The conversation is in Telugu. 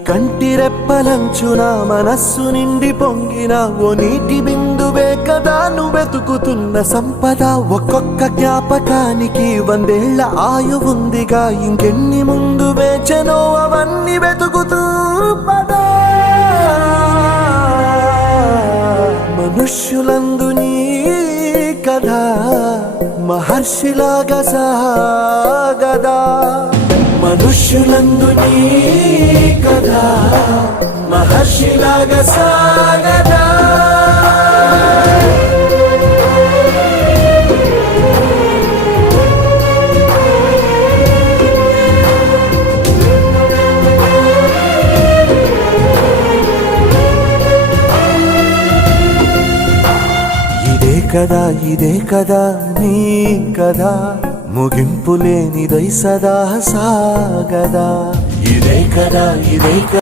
కంటిరెప్పలంచున మనస్సు నిండి పొంగిన ఓ నీటి బిందువే కదా నువ్వెతుకుతున్న సంపద. ఒక్కొక్క జ్ఞాపకానికి 100 ఏళ్ల ఆయువుందిగా, ఇంకెన్ని ముందు వేచనో అవన్నీ వెతుకుతూ పదా. మనుష్యులందు నీ కథ మహర్షిలాగా సాగదా, మనుష్యులందు నీ కథ మహర్షిలాగా సాగదా. ఇదే కదా నీ కదా, ముగింపు లేనిదై సదా సాగదా. ఇదే కదా